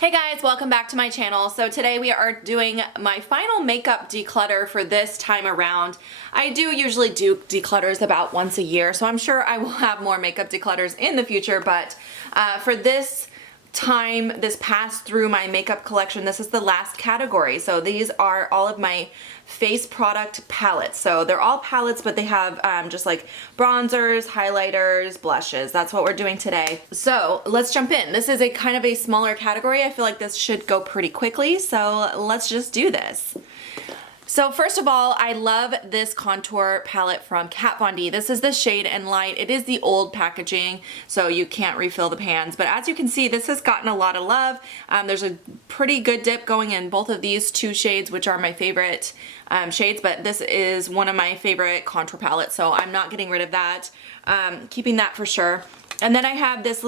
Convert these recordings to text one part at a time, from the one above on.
Hey guys, welcome back to my channel. So today we are doing my final makeup declutter for this time around. I do usually do declutters about once a year, so I'm sure I will have more makeup declutters in the future, but for this time, this pass through my makeup collection, this is the last category. So these are all of my face product palettes. So they're all palettes, but they have just like bronzers, highlighters, blushes. That's what we're doing today. So let's jump in. This is a kind of a smaller category. I feel like this should go pretty quickly. So let's just do this. So first of all, I love this contour palette from Kat Von D. This is the Shade and Light. It is the old packaging, so you can't refill the pans. But as you can see, this has gotten a lot of love. There's a pretty good dip going in both of these two shades, which are my favorite shades, but this is one of my favorite contour palettes, so I'm not getting rid of that. Keeping that for sure. And then I have this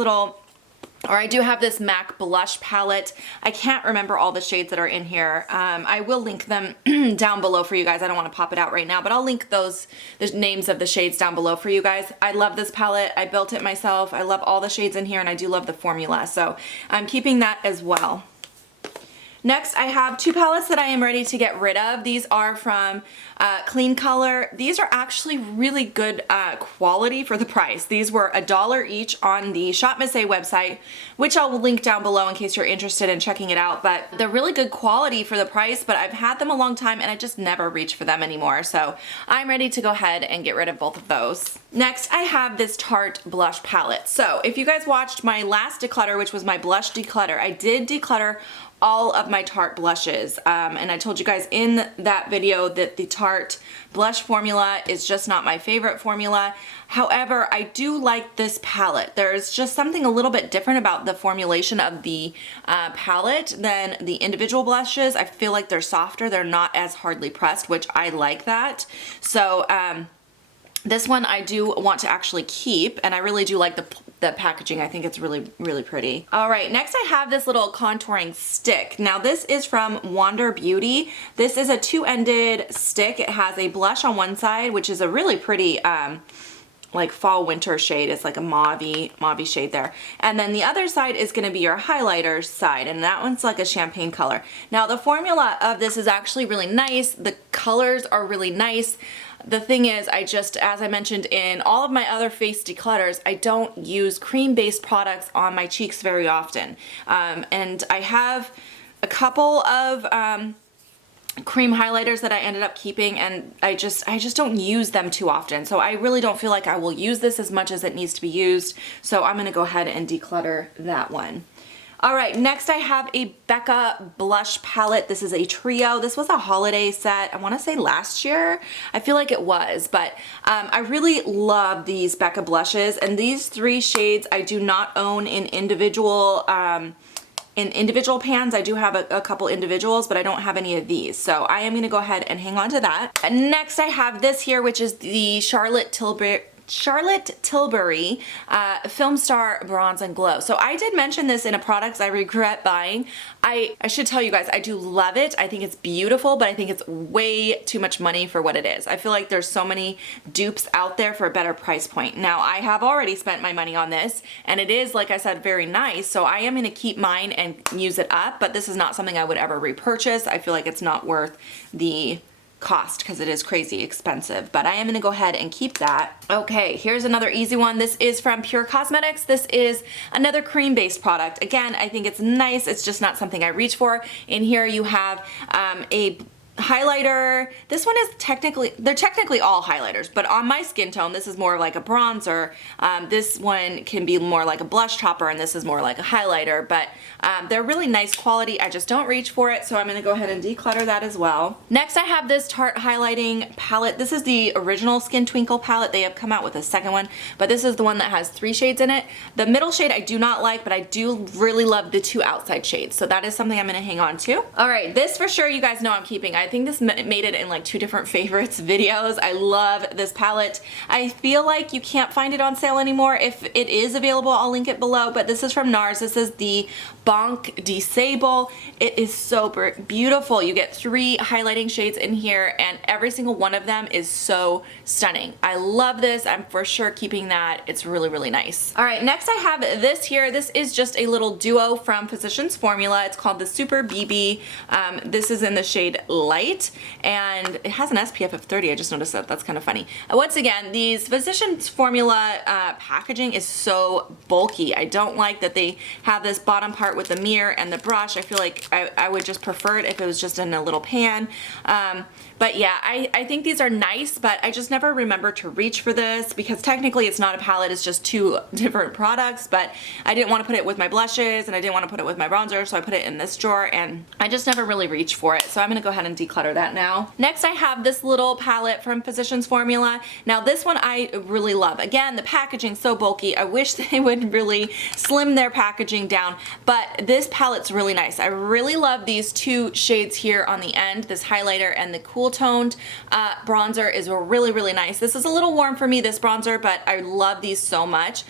I do have this MAC blush palette. I can't remember all the shades that are in here. I will link them down below for you guys. I don't want to pop it out right now, but I'll link the names of the shades down below for you guys. I love this palette. I built it myself. I love all the shades in here, and I do love the formula, so I'm keeping that as well. Next, I have two palettes that I am ready to get rid of. These are from Clean Color. These are actually really good quality for the price. These were $1 each on the Shop Miss A website, which I'll link down below in case you're interested in checking it out. But they're really good quality for the price, but I've had them a long time and I just never reach for them anymore. So I'm ready to go ahead and get rid of both of those. Next, I have this Tarte blush palette. So if you guys watched my last declutter, which was my blush declutter, I did declutter all of my Tarte blushes, and I told you guys in that video that the Tarte blush formula is just not my favorite formula. However, I do like this palette. There's just something a little bit different about the formulation of the palette than the individual blushes. I feel like they're softer, they're not as hardly pressed, which I like that. So this one I do want to actually keep, and I really do like the packaging. I think it's really, really pretty. All right, next I have this little contouring stick. Now this is from Wander Beauty. This is a two-ended stick. It has a blush on one side, which is a really pretty like fall winter shade. It's like a mauvey shade there. And then the other side is gonna be your highlighter side, and that one's like a champagne color. Now the formula of this is actually really nice. The colors are really nice. The thing is, as I mentioned in all of my other face declutters, I don't use cream-based products on my cheeks very often. And I have a couple of cream highlighters that I ended up keeping, and I just don't use them too often. So I really don't feel like I will use this as much as it needs to be used. So I'm gonna go ahead and declutter that one. All right, next I have a Becca blush palette. This is a trio. This was a holiday set, I wanna say last year. I feel like it was, but I really love these Becca blushes, and these three shades I do not own in individual pans. I do have a couple individuals, but I don't have any of these. So I am gonna go ahead and hang on to that. And next I have this here, which is the Charlotte Tilbury Film Star Bronze and Glow. So I did mention this in a products I regret buying. I should tell you guys, I do love it. I think it's beautiful, but I think it's way too much money for what it is. I feel like there's so many dupes out there for a better price point. Now I have already spent my money on this, and it is, like I said, very nice. So I am gonna keep mine and use it up, but this is not something I would ever repurchase. I feel like it's not worth the cost because it is crazy expensive, but I am gonna go ahead and keep that. Okay, here's another easy one. This is from Pure Cosmetics. This is another cream-based product. Again, I think it's nice. It's just not something I reach for. In here you have a highlighter. This one is they're technically all highlighters, but on my skin tone, this is more like a bronzer. This one can be more like a blush topper, and this is more like a highlighter, but they're really nice quality. I just don't reach for it, so I'm gonna go ahead and declutter that as well. Next, I have this Tarte highlighting palette. This is the original Skin Twinkle palette. They have come out with a second one, but this is the one that has 3 shades in it. The middle shade I do not like, but I do really love the 2 outside shades, so that is something I'm gonna hang on to. All right, this for sure you guys know I'm keeping. I think this made it in like 2 different favorites videos. I love this palette. I feel like you can't find it on sale anymore. If it is available, I'll link it below, but this is from Nars. This is the Bonk de Sable. It is so beautiful. You get 3 highlighting shades in here, and every single one of them is so stunning. I love this. I'm for sure keeping that. It's really, really nice. All right, next I have this here. This is just a little duo from Physicians Formula. It's called the Super BB. This is in the shade Light, and it has an SPF of 30. I just noticed that. That's kind of funny. Once again, these Physicians Formula packaging is so bulky. I don't like that they have this bottom part with the mirror and the brush. I feel like I would just prefer it if it was just in a little pan. But yeah, I think these are nice, but I just never remember to reach for this because technically it's not a palette, it's just 2 different products, but I didn't want to put it with my blushes and I didn't want to put it with my bronzer, so I put it in this drawer and I just never really reached for it. So I'm gonna go ahead and declutter that now. Next I have this little palette from Physicians Formula. Now this one I really love. Again, the packaging's so bulky. I wish they would really slim their packaging down, but this palette's really nice. I really love these 2 shades here on the end, this highlighter and the cool toned bronzer is really, really nice. This is a little warm for me, this bronzer, but I love these so much.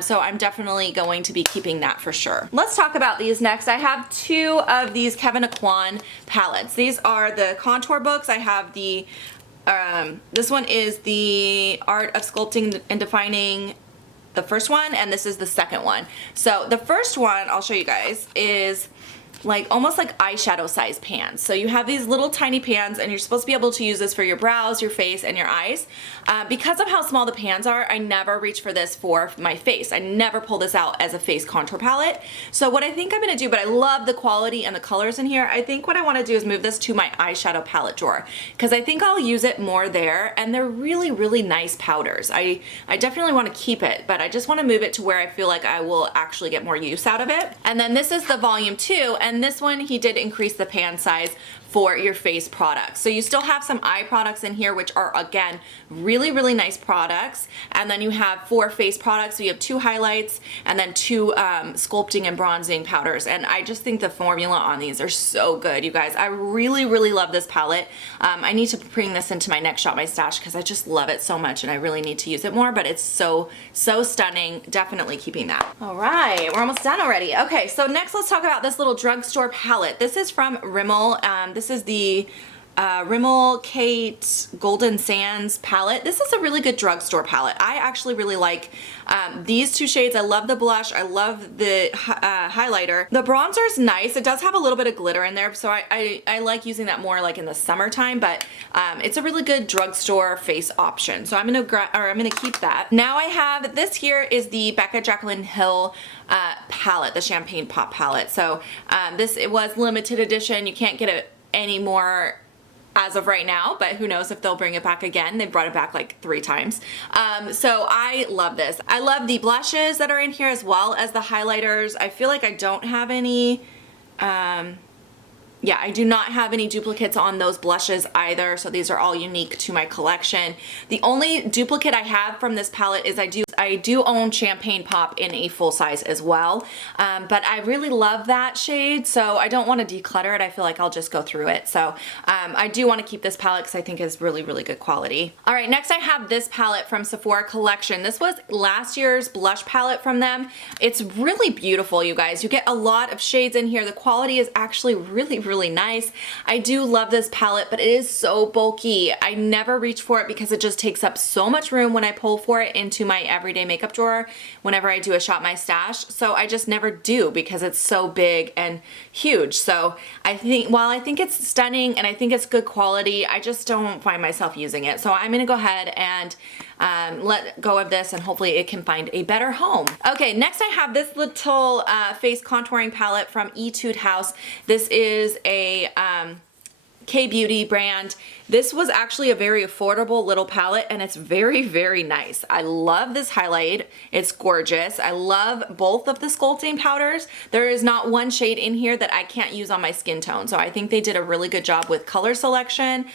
So I'm definitely going to be keeping that for sure. Let's talk about these next. I have 2 of these Kevyn Aucoin palettes. These are the contour books. I have the, this one is the Art of Sculpting and Defining, the first one, and this is the second one. So the first one, I'll show you guys, is like almost like eyeshadow size pans. So you have these little tiny pans and you're supposed to be able to use this for your brows, your face, and your eyes. Because of how small the pans are, I never reach for this for my face. I never pull this out as a face contour palette. So what I think I'm gonna do, but I love the quality and the colors in here, I think what I wanna do is move this to my eyeshadow palette drawer because I think I'll use it more there, and they're really, really nice powders. I definitely wanna keep it, but I just wanna move it to where I feel like I will actually get more use out of it. And then this is the volume 2, and this one he did increase the pan size for your face products. So you still have some eye products in here, which are again really, really nice products. And then you have 4 face products. So you have 2 highlights and then 2 sculpting and bronzing powders. And I just think the formula on these are so good, you guys. I really, really love this palette. I need to bring this into my next Shop My Stash because I just love it so much and I really need to use it more, but it's so, so stunning. Definitely keeping that. All right, we're almost done already. Okay, so next let's talk about this little drugstore palette. This is from Rimmel. This is the Rimmel Kate Golden Sands palette. This is a really good drugstore palette. I actually really like these 2 shades. I love the blush. I love the highlighter. The bronzer is nice. It does have a little bit of glitter in there, so I like using that more like in the summertime, but it's a really good drugstore face option. So I'm gonna keep that. Now I have this here is the Becca Jaclyn Hill palette, the Champagne Pop palette. So it was limited edition. You can't get it anymore as of right now, but who knows if they'll bring it back again. They brought it back like 3 times. So I love this. I love the blushes that are in here as well as the highlighters. I feel like I don't have any, yeah, I do not have any duplicates on those blushes either, so these are all unique to my collection. The only duplicate I have from this palette is I do own Champagne Pop in a full size as well, but I really love that shade, so I don't want to declutter it. I feel like I'll just go through it. So I do want to keep this palette because I think it's really, really good quality. All right, next I have this palette from Sephora Collection. This was last year's blush palette from them. It's really beautiful, you guys. You get a lot of shades in here. The quality is actually really, really nice. I do love this palette, but it is so bulky. I never reach for it because it just takes up so much room when I pull for it into my everyday makeup drawer whenever I do a Shop My Stash. So I just never do because it's so big and huge. So I think, while I think it's stunning and I think it's good quality, I just don't find myself using it. So I'm gonna go ahead and let go of this and hopefully it can find a better home. Okay, next I have this little face contouring palette from Etude House. This is a K-Beauty brand. This was actually a very affordable little palette and it's very, very nice. I love this highlight. It's gorgeous. I love both of the sculpting powders. There is not one shade in here that I can't use on my skin tone. So I think they did a really good job with color selection.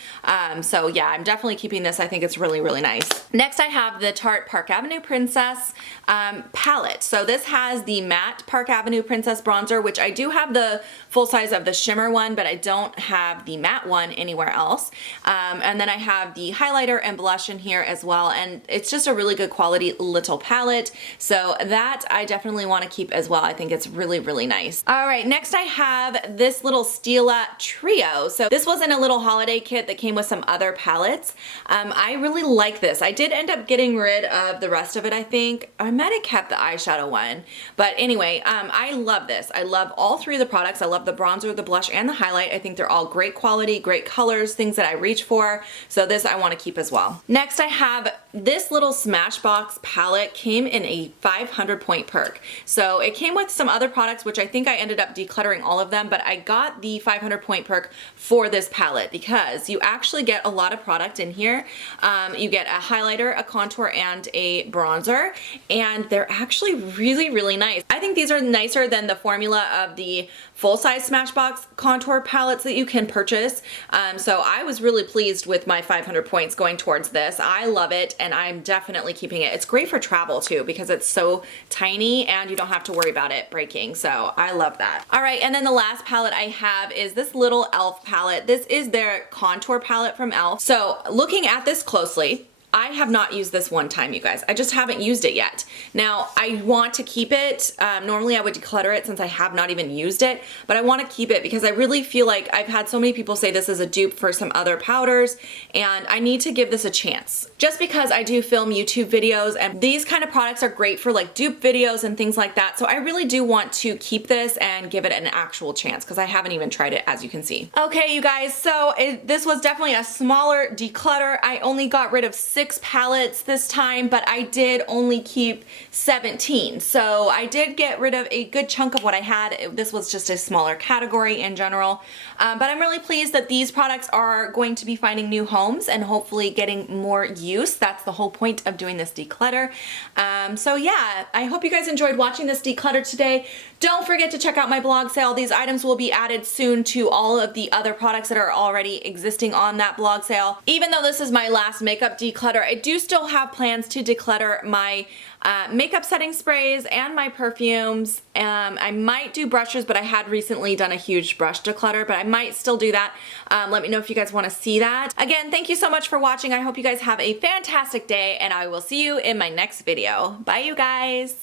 So yeah, I'm definitely keeping this. I think it's really, really nice. Next I have the Tarte Park Avenue Princess palette. So this has the matte Park Avenue Princess bronzer, which I do have the full size of the shimmer one, but I don't have the matte one anywhere else. And then I have the highlighter and blush in here as well, and it's just a really good quality little palette, so that I definitely want to keep as well. I think it's really, really nice. All right, next I have this little Stila trio. So this was in a little holiday kit that came with some other palettes. I really like this. I did end up getting rid of the rest of it, I think. I might have kept the eyeshadow one, but anyway, I love this. I love all three of the products. I love the bronzer, the blush, and the highlight. I think they're all great quality, great colors, things that I reach for, so this I want to keep as well. Next I have this little Smashbox palette. Came in a 500 point perk. So it came with some other products, which I think I ended up decluttering all of them, but I got the 500 point perk for this palette because you actually get a lot of product in here. You get a highlighter, a contour, and a bronzer, and they're actually really, really nice. I think these are nicer than the formula of the full-size Smashbox contour palettes that you can purchase. So I was really pleased with my 500 points going towards this. I love it, and I'm definitely keeping it. It's great for travel too because it's so tiny and you don't have to worry about it breaking. So I love that. All right, and then the last palette I have is this little e.l.f. palette. This is their contour palette from e.l.f. So looking at this closely, I have not used this one time, you guys. I just haven't used it yet. Now, I want to keep it. Normally I would declutter it since I have not even used it, but I want to keep it because I really feel like I've had so many people say this is a dupe for some other powders, and I need to give this a chance. Just because I do film YouTube videos, and these kind of products are great for like dupe videos and things like that, so I really do want to keep this and give it an actual chance because I haven't even tried it, as you can see. Okay, you guys, so this was definitely a smaller declutter. I only got rid of 6 palettes this time, but I did only keep 17. So I did get rid of a good chunk of what I had. This was just a smaller category in general. But I'm really pleased that these products are going to be finding new homes and hopefully getting more use. That's the whole point of doing this declutter. So yeah, I hope you guys enjoyed watching this declutter today. Don't forget to check out my blog sale. These items will be added soon to all of the other products that are already existing on that blog sale. Even though this is my last makeup declutter, I do still have plans to declutter my makeup setting sprays and my perfumes. I might do brushes, but I had recently done a huge brush declutter, but I might still do that. Let me know if you guys want to see that. Again, thank you so much for watching. I hope you guys have a fantastic day, and I will see you in my next video. Bye, you guys.